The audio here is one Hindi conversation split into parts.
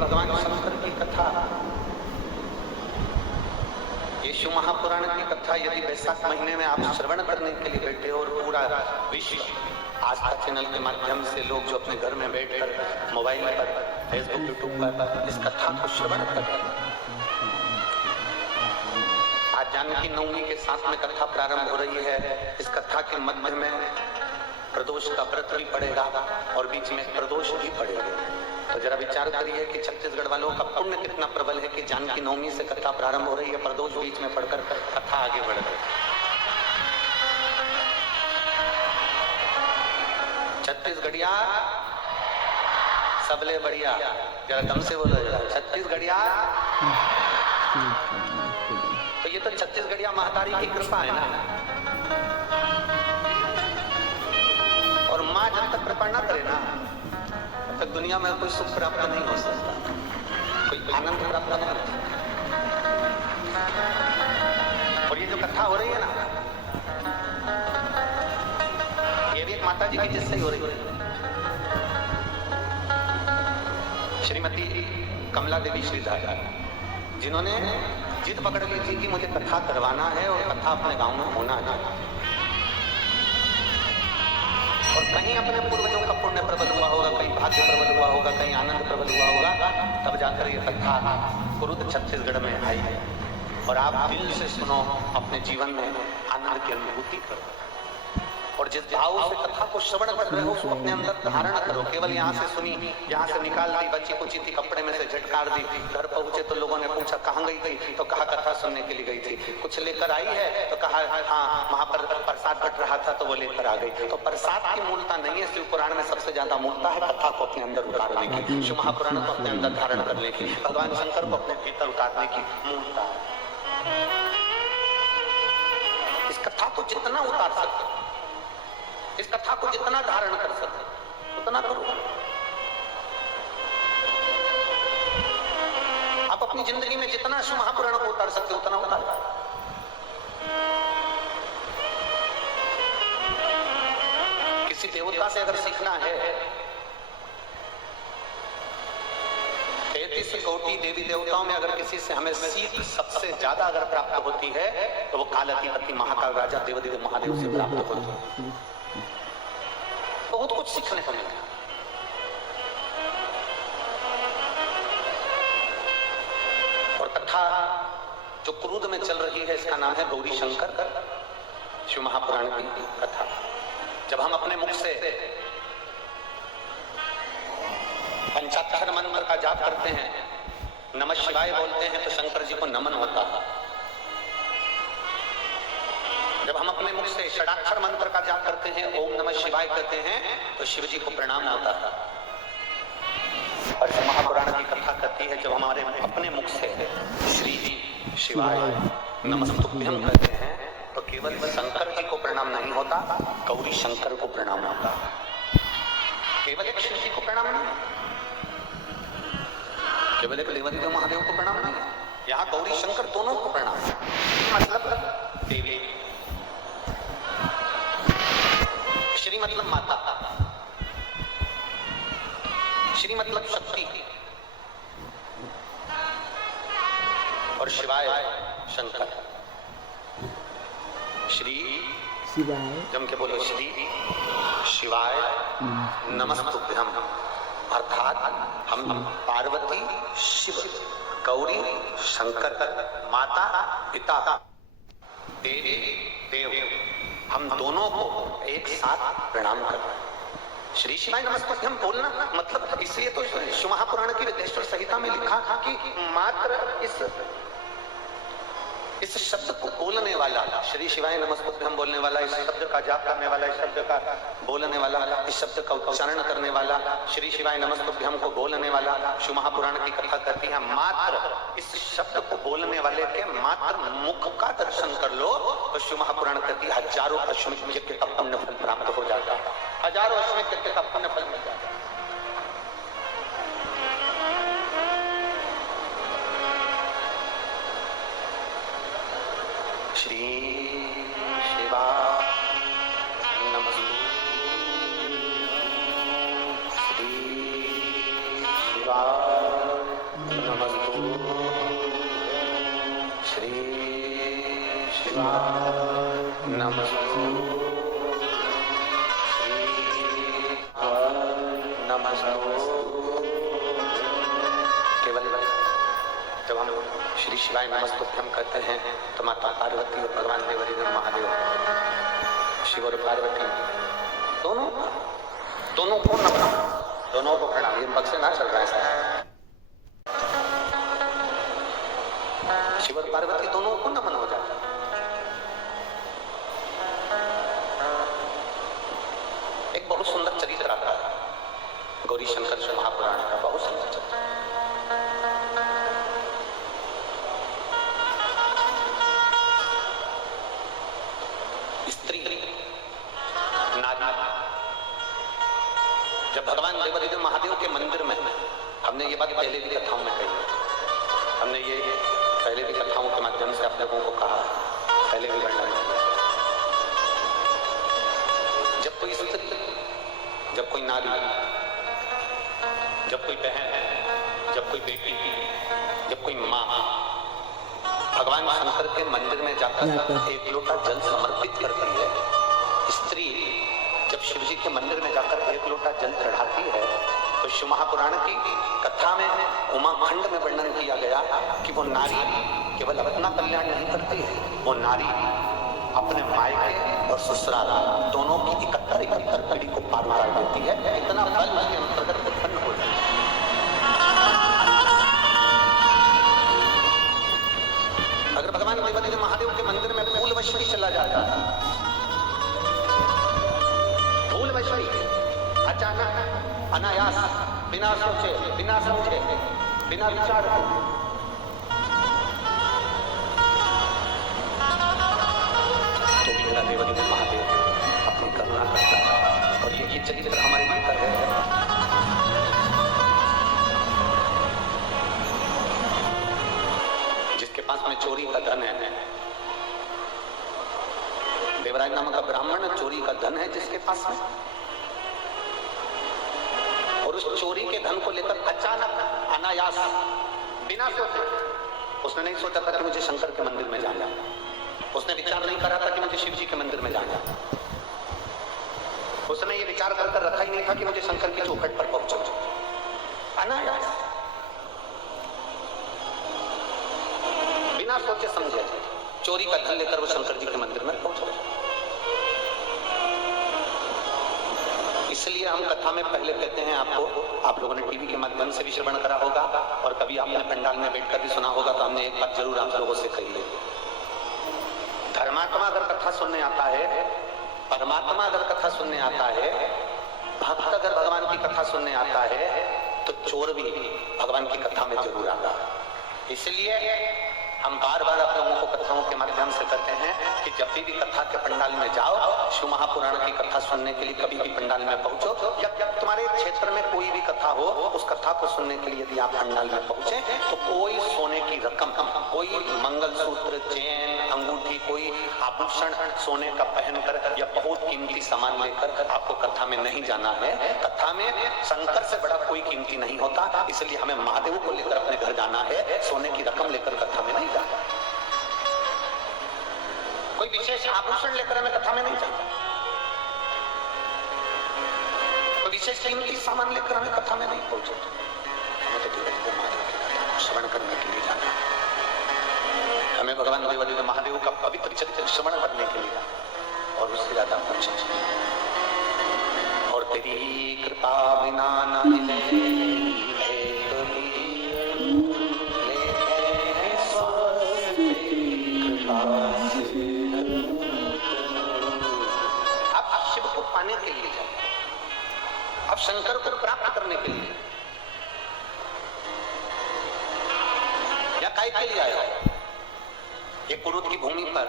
भगवान शंकर की कथा, यीशु महापुराण की कथा यदि वैशाख महीने में आप श्रवण करने के लिए बैठे और पूरा विश्व आस्था चैनल के माध्यम से लोग जो अपने घर में बैठकर मोबाइल पर, फेसबुक, यूट्यूब पर इस कथा को श्रवण कर रहे हैं। आज जानकी नवमी के साथ में कथा प्रारंभ हो रही है। इस कथा के मध्य में प्रदोष का व्रत भी पड़ेगा और बीच में प्रदोष भी पड़ेगा। तो जरा विचार करिए कि छत्तीसगढ़ वालों का पुण्य कितना प्रबल है कि जानकी नवमी से कथा प्रारंभ हो रही है, प्रदोष बीच में पढ़कर कथा आगे बढ़ रही है। छत्तीसगढ़िया सबले बढ़िया, जरा दम से बोलो जरा, छत्तीसगढ़िया। तो ये तो छत्तीसगढ़िया महतारी की कृपा है ना। और माँ जब तक कृपा ना करे ना तब तक दुनिया में कोई सुख प्राप्त नहीं हो सकता, कोई आनंद प्राप्त नहीं हो सकता। और ये जो कथा हो रही है ना, ये भी एक माता जी की जिससे ही हो रही है। श्रीमती कमला देवी श्रीधार, जिन्होंने जिद पकड़ ली थी कि मुझे कथा करवाना है और कथा अपने गांव में होना है, और कहीं अपने पूर्वजों का पुण्य प्रबल हुआ होगा, कहीं भाग्य प्रबल हुआ होगा, कहीं आनंद प्रबल हुआ होगा, तब जाकर ये कथा कुरुद छत्तीसगढ़ में आई है। और आप दिल से सुनो, अपने जीवन में आनंद की अनुभूति करो और जिस भाव से कथा को श्रवण कर रहे हो उसको अपने अंदर धारण करो। केवल यहाँ से सुनी, यहाँ से निकाल दी, बच्ची कुची थी कपड़े में से झटकार दी, घर पहुंचे तो लोगों ने पूछा कहाँ गई थी, तो कहा कथा सुनने के लिए गई थी। कुछ लेकर आई है तो कहा हाँ वहां पर प्रसाद बट रहा था तो वो लेकर आ गई। तो प्रसाद की मूलता नहीं है, शिव पुराण में सबसे ज्यादा मूलता है कथा को अपने अंदर उतारने की, शिव महापुराण को अपने अंदर धारण करने की, भगवान शंकर को अपने भीतर उतारने की मूलता है। इस कथा को जितना उतार सकते, इस कथा को जितना धारण कर सकते उतना करो। आप अपनी जिंदगी में जितना शिव महापुराण को उतार सकते उतना उतार। किसी देवता से अगर सीखना है, 33 कोटि देवी देवताओं में अगर किसी से हमें सीख सबसे ज्यादा अगर प्राप्त होती है तो वो कालाधिपति महाकाल राजा देवदेव महादेव से प्राप्त होती है। बहुत कुछ सीखने को मिलता है। और कथा जो क्रूद में चल रही है इसका नाम है गौरी शंकर, शिव महापुराण की कथा। जब हम अपने मुख से पंचाक्षर मंत्र का जाप करते हैं, नमः शिवाय बोलते हैं तो शंकर जी को नमन होता है। जब हम अपने मुख से षडाक्षर मंत्र का जाप करते हैं, ओम नमः शिवाय कहते हैं तो शिव जी को प्रणाम होता है। और शिव महापुराण की कथा कहती है जब हमारे अपने मुख से श्री शिवाय नमस्तुभ्यं कहते हैं तो केवल शंकर जी को प्रणाम नहीं होता, गौरी शंकर को प्रणाम होता। केवल एक शिव जी को प्रणाम नहीं, केवल एक देवदेव महादेव को प्रणाम नहीं, यहाँ गौरी शंकर दोनों को प्रणाम है। मतलब देवी, श्री मतलब माता, श्री मतलब शक्ति, और शिवाय शंकर। श्री शिवाय, जम के बोलो श्री शिवाय नमस्तुभ्यं, अर्थात हम पार्वती शिव, गौरी शंकर, माता पिता देवी देव, हम दोनों को एक साथ प्रणाम करना। श्री शिवाय नमस्तुभ्यं बोलना मतलब, इसलिए तो शिव महापुराण की वेदेश्वर संहिता में लिखा कि मात्र इस शब्द को बोलने वाला, श्री शिवाय नमस्तुभ्यं बोलने वाला, इस शब्द का जाप करने वाला, इस शब्द का बोलने वाला, इस शब्द का उच्चारण करने वाला, श्री शिवाय नमस्तुभ्यं को बोलने वाला, शिव महापुराण की कथा कहती है मात्र इस शब्द को बोलने वाले के मात्र मुख का दर्शन कर लो तो शिव महापुराण कहती है हजारों अश्वमेध यज्ञ का पुण्य फल प्राप्त हो जाता है, हजारों अश्वमेध यज्ञ का पुण्य फल मिल जाता है। श्री शिवाय नमस्तुभ्यं, श्री शिवाय नमस्तु श्री शिवाय नमस्तु नमस्तु। केवल जब हम श्री शिवाय नमस्तुभ्यम कहते हैं तो माता पार्वती और भगवान देवरिंद्र महादेव, शिव और पार्वती दोनों को नमन, दोनों को प्रणाम। ये पक्ष ना चल रहा है, शिव और पार्वती दोनों को नमन हो जाता है। एक बहुत सुंदर चरित्र आता है गौरी शंकर से महापुराण का, बहुत सुंदर चरित्र। स्त्री नारी, जब भगवान देवरिंद्र महादेव के मंदिर में, हमने ये बात पहले भी कथाओं में कही, हमने ये पहले भी कथाओं के माध्यम से आप लोगों को कहा, पहले भी वर्णन किया। जब कोई स्त्री, जब कोई नारी, जब कोई बहन, जब कोई बेटी, जब कोई माँ भगवान शंकर के मंदिर में जाकर एक लोटा जल समर्पित करती है, स्त्री जब शिव जी के मंदिर में जाकर एक लोटा जल चढ़ाती है, तो शिव महापुराण की कथा में उमाखंड में वर्णन किया गया कि वो नारी केवल अपना कल्याण नहीं करती है, वो नारी अपने मायके और ससुराल दोनों की इकट्ठा पीढ़ी को पार कर देती है। इतना बल उसके अंतर्गत उत्पन्न हो जाता है। अगर भगवान देवरिंद्र महादेव के मंदिर में फूलवश्वी चला जाता, फूलवश्वी अचानक अनायास, बिना सोचे, बिना समझे, बिना विचार के, तो भी मेरा देवरिंद्र महादेव अपनी करुणा करता है। और ये चरित्र हमारे भीतर है। जिसके पास में चोरी का धन है, देवराज नामक का ब्राह्मण चोरी का धन है जिसके पास में, और उस चोरी के धन को लेकर अचानक अनायास बिना सोचे, उसने नहीं सोचा था कि मुझे शंकर के मंदिर में जाना, उसने विचार नहीं करा था कि मुझे शिव जी के मंदिर में जाना, उसने ये विचार कर रखा ही नहीं था कि मुझे शंकर की चौखट पर पहुंचना। अनायास बिना सोचे समझे चोरी का धन लेकर वो शंकर जी के मंदिर में पहुंच गए। इसलिए हम कथा में पहले कहते हैं आपको, आप लोगों ने टीवी के माध्यम से भी श्रवण करा होगा और कभी आपने पंडाल में बैठकर भी सुना होगा, तो हमने एक बात जरूर आप लोगों से कही है। धर्मात्मा अगर कथा सुनने आता है, परमात्मा अगर कथा सुनने आता है, भक्त अगर भगवान की कथा सुनने आता है, तो चोर भी भगवान की कथा में जरूर आता है। इसलिए हम बार बार आप लोगों को कथाओं के माध्यम से कहते हैं कि जब भी कथा के पंडाल में जाओ, शिव महापुराण की कथा सुनने के लिए कभी भी पंडाल में पहुंचो, या तुम्हारे क्षेत्र में कोई भी कथा हो, उस कथा को सुनने के लिए यदि आप पंडाल में पहुंचे, तो कोई सोने की रकम, कोई मंगलसूत्र, चेन, अंगूठी, कोई आभूषण सोने का पहनकर या बहुत कीमती सामान लेकर आपको कथा में नहीं जाना है। कथा में शंकर से बड़ा कोई कीमती नहीं होता, इसलिए हमें महादेव को लेकर अपने घर जाना है, सोने की रकम लेकर कथा में नहीं जाना। कोई विशेष आभूषण लेकर हमें कथा में नहीं जाना, कोई विशेष कीमती सामान लेकर हमें कथा में नहीं पहुंचे। हमें तो देवरिंद्र महादेव की कथा श्रवण करने के लिए जाना, हमें भगवान देवरिंद्र महादेव का पवित्र चरित्र श्रवण करने के लिए जाना, और उससे ज्यादा कुछ नहीं। और तेरी कृपा बिना न मिले पाने के लिए जाए, अब शंकर को प्राप्त करने के लिए, या काय के लिए आया? ये कुरुद की भूमि पर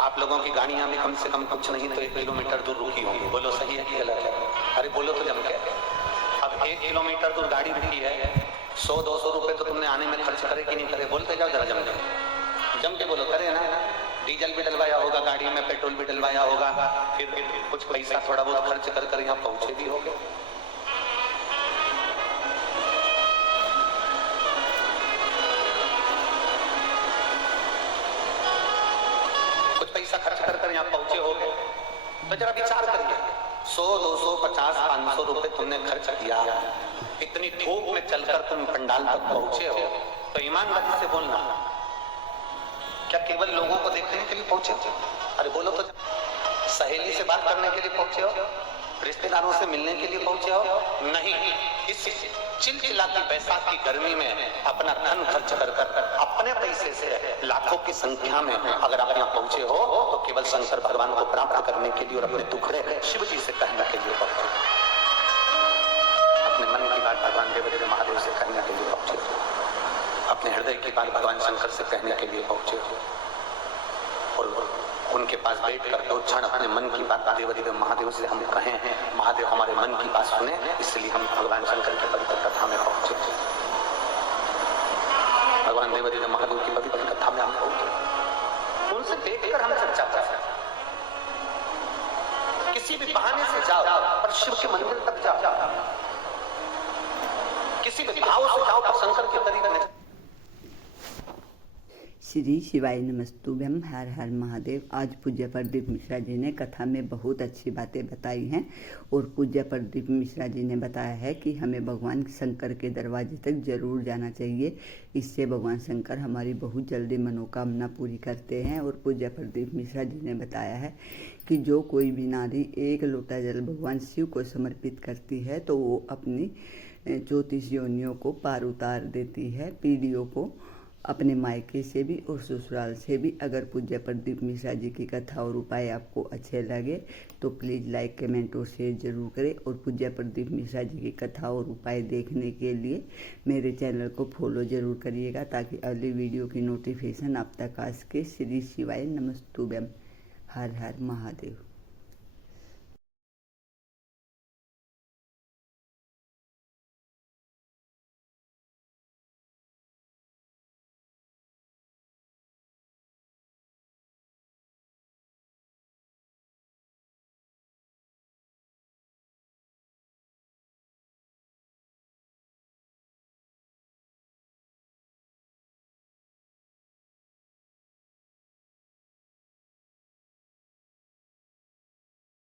आप लोगों की गाड़ियां भी कम से कम कुछ नहीं तो 1 किलोमीटर दूर रुकी होंगी। बोलो सही है कि गलत है? अरे बोलो तो जम के। अब 1 किलोमीटर दूर गाड़ी रुकी है, 100-200 रुपए तो तुमने आने में खर्च करे कि नहीं करे? बोलते जाओ जरा जम के बोलो। करे ना? डीजल भी डलवाया होगा गाड़ी में, पेट्रोल भी डलवाया होगा, फिर कुछ पैसा थोड़ा बहुत खर्च कर यहाँ पहुंचे भी होगे। तो जरा विचार करिए, 100, 200, 50, 500 रुपए तुमने खर्च किया, इतनी धूप में चलकर तुम पंडाल तक पहुंचे हो, तो ईमानदारी से बोलना, क्या केवल लोगों को देखने के लिए पहुंचे हो? अरे बोलो तो, सहेली से बात करने के लिए पहुंचे हो? रिश्तेदारों से मिलने के लिए पहुंचे हो? नहीं, इस चिलचिलाती बैसाख की गर्मी में अपना धन खर्च कर अपने पैसे से लाखों की संख्या में अगर आप यहाँ पहुंचे हो तो केवल शंकर भगवान को प्राप्त करने के लिए और अपने दुखड़े शिव जी से कहने के लिए पहुंचे, अपने मन की बात भगवान देवदेव महादेव से कहने के लिए पहुंचे, अपने हृदय की बात भगवान शंकर से कहने के लिए पहुंचे हो, और उनके पास बैठकर 2 क्षण अपने मन की बात देवदेव महादेव से हम कहें, महादेव हमारे मन की बात सुने, इसलिए हम भगवान शंकर की पवित्र कथा में पहुंचे, भगवान देवदेव महादेव की पवित्र कथा में हम पहुंचे, उनसे देखकर हम चर्चा कर सकते, किसी भी बहाने से जाओ पर शिव के मंदिर तक जाओ, किसी भी भाव से जाओ पर शंकर के करीब नहीं। श्री शिवाय नमस्तुभ्यम, हर हर महादेव। आज पूज्य प्रदीप मिश्रा जी ने कथा में बहुत अच्छी बातें बताई हैं और पूज्य प्रदीप मिश्रा जी ने बताया है कि हमें भगवान शंकर के दरवाजे तक जरूर जाना चाहिए, इससे भगवान शंकर हमारी बहुत जल्दी मनोकामना पूरी करते हैं। और पूज्य प्रदीप मिश्रा जी ने बताया है कि जो कोई भी नारी 1 लोटा जल भगवान शिव को समर्पित करती है तो वो अपनी 34 योनियों को पार उतार देती है, पीढ़ियों को, अपने मायके से भी और ससुराल से भी। अगर पूज्य प्रदीप मिश्रा जी की कथा और उपाय आपको अच्छे लगे तो प्लीज़ लाइक, कमेंट और शेयर जरूर करें। और पूज्य प्रदीप मिश्रा जी की कथा और उपाय देखने के लिए मेरे चैनल को फॉलो जरूर करिएगा ताकि अगली वीडियो की नोटिफिकेशन आप तक आ सके। श्री शिवाय नमस्तुभ्यम, हर हर महादेव।